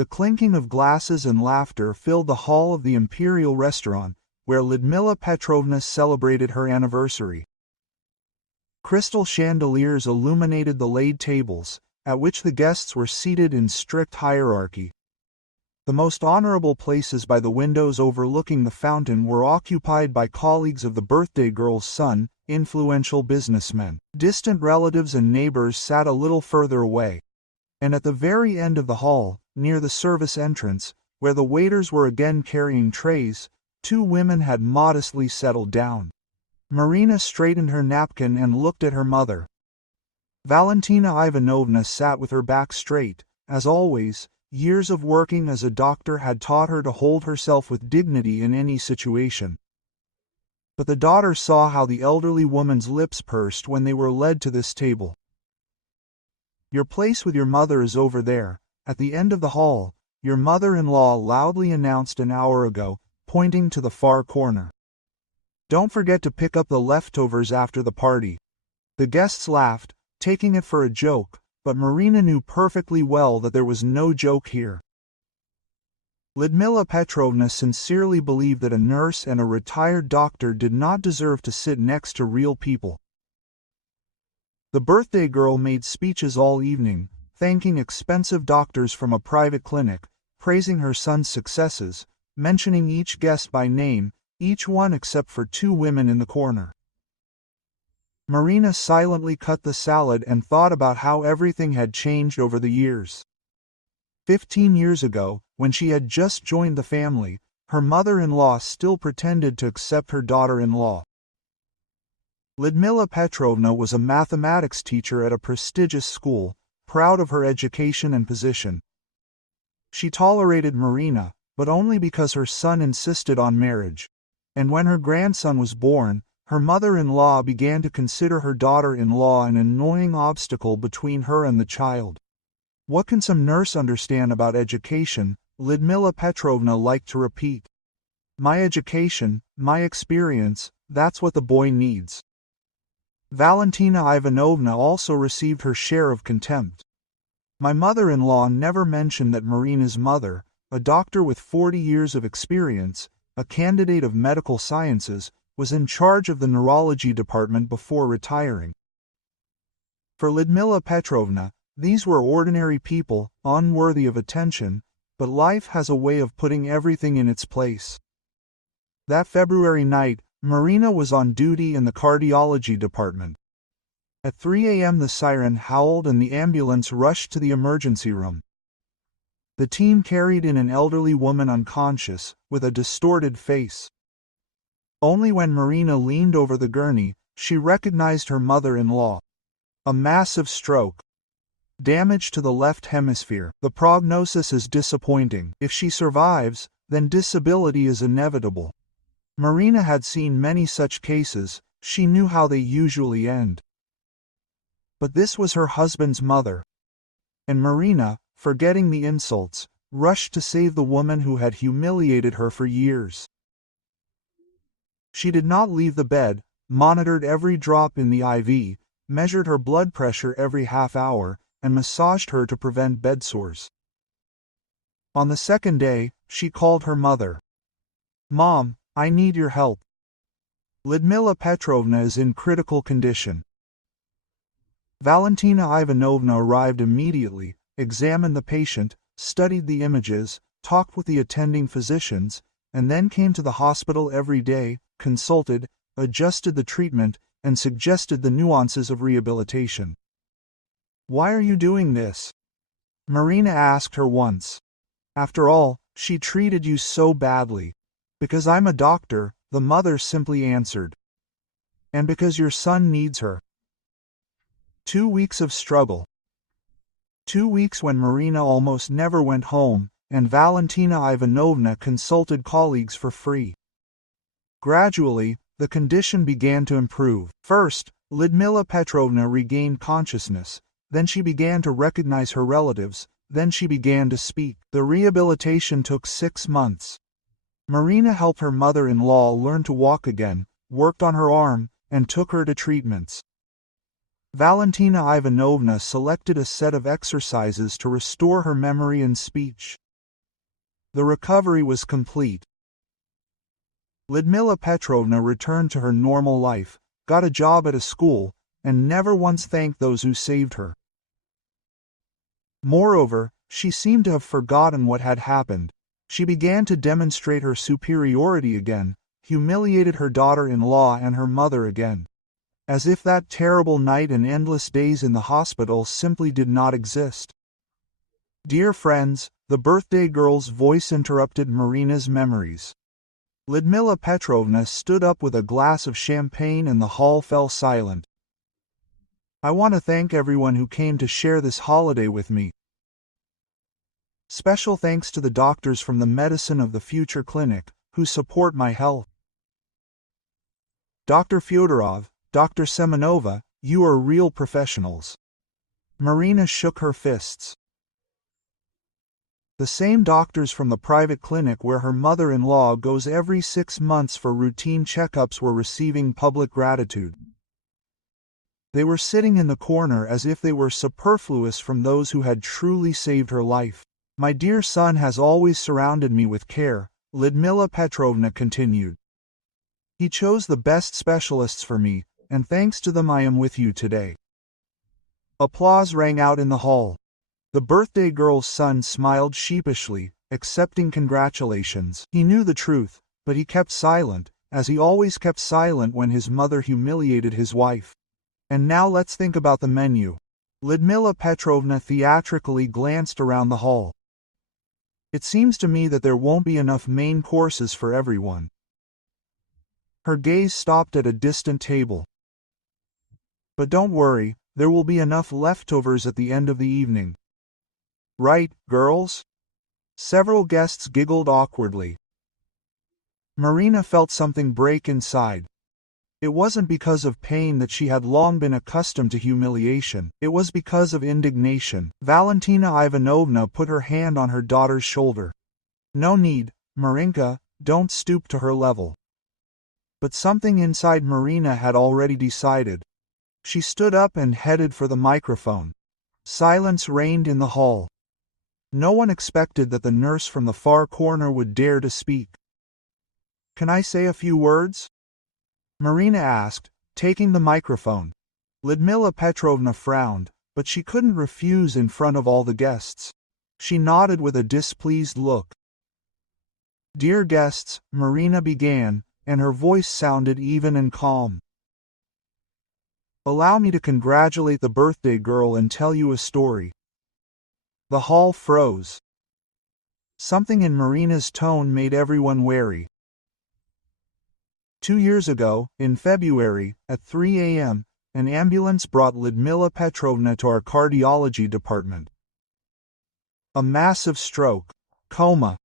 The clinking of glasses and laughter filled the hall of the Imperial restaurant, where Lyudmila Petrovna celebrated her anniversary. Crystal chandeliers illuminated the laid tables, at which the guests were seated in strict hierarchy. The most honorable places by the windows overlooking the fountain were occupied by colleagues of the birthday girl's son, influential businessmen. Distant relatives and neighbors sat a little further away. And at the very end of the hall, near the service entrance, where the waiters were again carrying trays, two women had modestly settled down. Marina straightened her napkin and looked at her mother. Valentina Ivanovna sat with her back straight. As always, years of working as a doctor had taught her to hold herself with dignity in any situation. But the daughter saw how the elderly woman's lips pursed when they were led to this table. "Your place with your mother is over there, at the end of the hall," your mother-in-law loudly announced an hour ago, pointing to the far corner. "Don't forget to pick up the leftovers after the party." The guests laughed, taking it for a joke, but Marina knew perfectly well that there was no joke here. Lyudmila Petrovna sincerely believed that a nurse and a retired doctor did not deserve to sit next to real people. The birthday girl made speeches all evening, thanking expensive doctors from a private clinic, praising her son's successes, mentioning each guest by name, each one except for two women in the corner. Marina silently cut the salad and thought about how everything had changed over the years. 15 years ago, when she had just joined the family, her mother-in-law still pretended to accept her daughter-in-law. Lyudmila Petrovna was a mathematics teacher at a prestigious school, proud of her education and position. She tolerated Marina, but only because her son insisted on marriage. And when her grandson was born, her mother-in-law began to consider her daughter-in-law an annoying obstacle between her and the child. "What can some nurse understand about education?" Lyudmila Petrovna liked to repeat. "My education, my experience, that's what the boy needs." Valentina Ivanovna also received her share of contempt. "My mother-in-law never mentioned that Marina's mother, a doctor with 40 years of experience, a candidate of medical sciences, was in charge of the neurology department before retiring." For Lyudmila Petrovna, these were ordinary people, unworthy of attention, but life has a way of putting everything in its place. That February night, Marina was on duty in the cardiology department. At 3 a.m. the siren howled and the ambulance rushed to the emergency room. The team carried in an elderly woman unconscious, with a distorted face. Only when Marina leaned over the gurney, she recognized her mother-in-law. A massive stroke. Damage to the left hemisphere. The prognosis is disappointing. If she survives, then disability is inevitable. Marina had seen many such cases, she knew how they usually end. But this was her husband's mother. And Marina, forgetting the insults, rushed to save the woman who had humiliated her for years. She did not leave the bed, monitored every drop in the IV, measured her blood pressure every half hour, and massaged her to prevent bed sores. On the second day, she called her mother. "Mom, I need your help. Lyudmila Petrovna is in critical condition." Valentina Ivanovna arrived immediately, examined the patient, studied the images, talked with the attending physicians, and then came to the hospital every day, consulted, adjusted the treatment, and suggested the nuances of rehabilitation. "Why are you doing this?" Marina asked her once. "After all, she treated you so badly." "Because I'm a doctor," the mother simply answered. "And because your son needs her." 2 weeks of struggle. 2 weeks when Marina almost never went home, and Valentina Ivanovna consulted colleagues for free. Gradually, the condition began to improve. First, Lyudmila Petrovna regained consciousness, then she began to recognize her relatives, then she began to speak. The rehabilitation took 6 months. Marina helped her mother-in-law learn to walk again, worked on her arm, and took her to treatments. Valentina Ivanovna selected a set of exercises to restore her memory and speech. The recovery was complete. Lyudmila Petrovna returned to her normal life, got a job at a school, and never once thanked those who saved her. Moreover, she seemed to have forgotten what had happened. She began to demonstrate her superiority again, humiliated her daughter-in-law and her mother again. As if that terrible night and endless days in the hospital simply did not exist. Dear friends, the birthday girl's voice interrupted Marina's memories. Lyudmila Petrovna stood up with a glass of champagne and the hall fell silent. I want to thank everyone who came to share this holiday with me. Special thanks to the doctors from the Medicine of the Future Clinic, who support my health. Dr. Fyodorov, Dr. Semenova, you are real professionals. Marina shook her fists. The same doctors from the private clinic where her mother-in-law goes every 6 months for routine checkups were receiving public gratitude. They were sitting in the corner as if they were superfluous from those who had truly saved her life. My dear son has always surrounded me with care, Lyudmila Petrovna continued. He chose the best specialists for me, and thanks to them I am with you today. Applause rang out in the hall. The birthday girl's son smiled sheepishly, accepting congratulations. He knew the truth, but he kept silent, as he always kept silent when his mother humiliated his wife. And now let's think about the menu. Lyudmila Petrovna theatrically glanced around the hall. It seems to me that there won't be enough main courses for everyone. Her gaze stopped at a distant table. But don't worry, there will be enough leftovers at the end of the evening. Right, girls? Several guests giggled awkwardly. Marina felt something break inside. It wasn't because of pain that she had long been accustomed to humiliation. It was because of indignation. Valentina Ivanovna put her hand on her daughter's shoulder. No need, Marinka, don't stoop to her level. But something inside Marina had already decided. She stood up and headed for the microphone. Silence reigned in the hall. No one expected that the nurse from the far corner would dare to speak. Can I say a few words? Marina asked, taking the microphone. Lyudmila Petrovna frowned, but she couldn't refuse in front of all the guests. She nodded with a displeased look. Dear guests, Marina began, and her voice sounded even and calm. Allow me to congratulate the birthday girl and tell you a story. The hall froze. Something in Marina's tone made everyone wary. 2 years ago, in February, at 3 a.m., an ambulance brought Lyudmila Petrovna to our cardiology department. A massive stroke. Coma.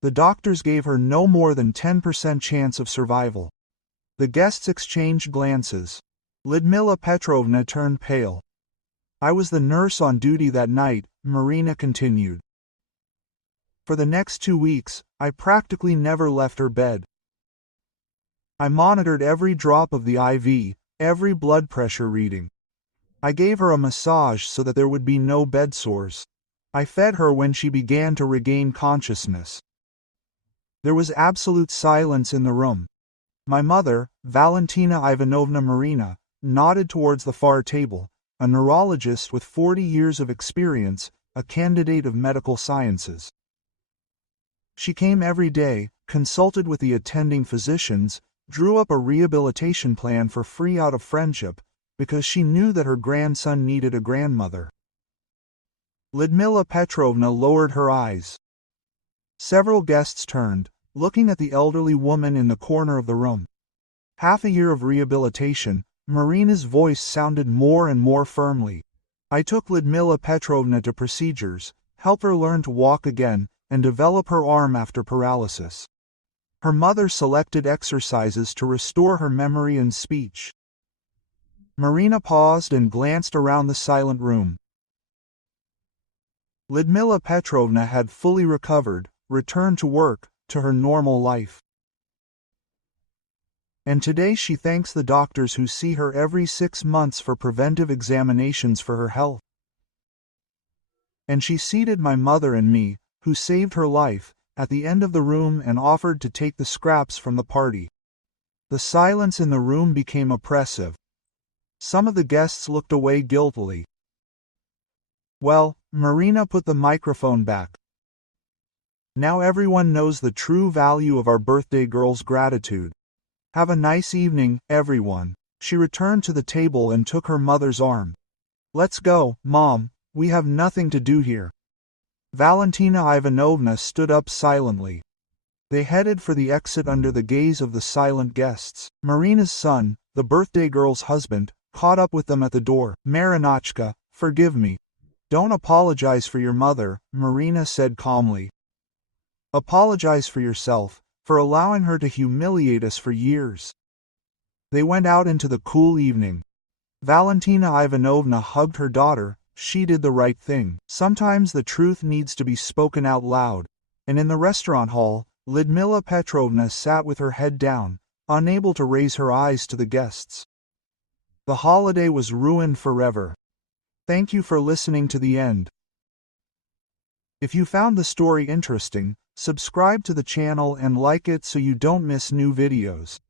The doctors gave her no more than 10% chance of survival. The guests exchanged glances. Lyudmila Petrovna turned pale. I was the nurse on duty that night, Marina continued. For the next 2 weeks, I practically never left her bed. I monitored every drop of the IV, every blood pressure reading. I gave her a massage so that there would be no bed sores. I fed her when she began to regain consciousness. There was absolute silence in the room. My mother, Valentina Ivanovna Marina, nodded towards the far table, a neurologist with 40 years of experience, a candidate of medical sciences. She came every day, consulted with the attending physicians, drew up a rehabilitation plan for free out of friendship, because she knew that her grandson needed a grandmother. Lyudmila Petrovna lowered her eyes. Several guests turned, looking at the elderly woman in the corner of the room. Half a year of rehabilitation, Marina's voice sounded more and more firmly. I took Lyudmila Petrovna to procedures, helped her learn to walk again, and develop her arm after paralysis. Her mother selected exercises to restore her memory and speech. Marina paused and glanced around the silent room. Lyudmila Petrovna had fully recovered, returned to work, to her normal life. And today she thanks the doctors who see her every 6 months for preventive examinations for her health. And she seated my mother and me, who saved her life, at the end of the room and offered to take the scraps from the party. The silence in the room became oppressive. Some of the guests looked away guiltily. Well, Marina put the microphone back. Now everyone knows the true value of our birthday girl's gratitude. Have a nice evening, everyone. She returned to the table and took her mother's arm. Let's go, Mom, we have nothing to do here. Valentina Ivanovna stood up silently. They headed for the exit under the gaze of the silent guests. Marina's son, the birthday girl's husband, caught up with them at the door. Marinachka, forgive me. Don't apologize for your mother, Marina said calmly. Apologize for yourself, for allowing her to humiliate us for years. They went out into the cool evening. Valentina Ivanovna hugged her daughter. She did the right thing. Sometimes the truth needs to be spoken out loud. And in the restaurant hall, Lyudmila Petrovna sat with her head down, unable to raise her eyes to the guests. The holiday was ruined forever. Thank you for listening to the end. If you found the story interesting, subscribe to the channel and like it so you don't miss new videos.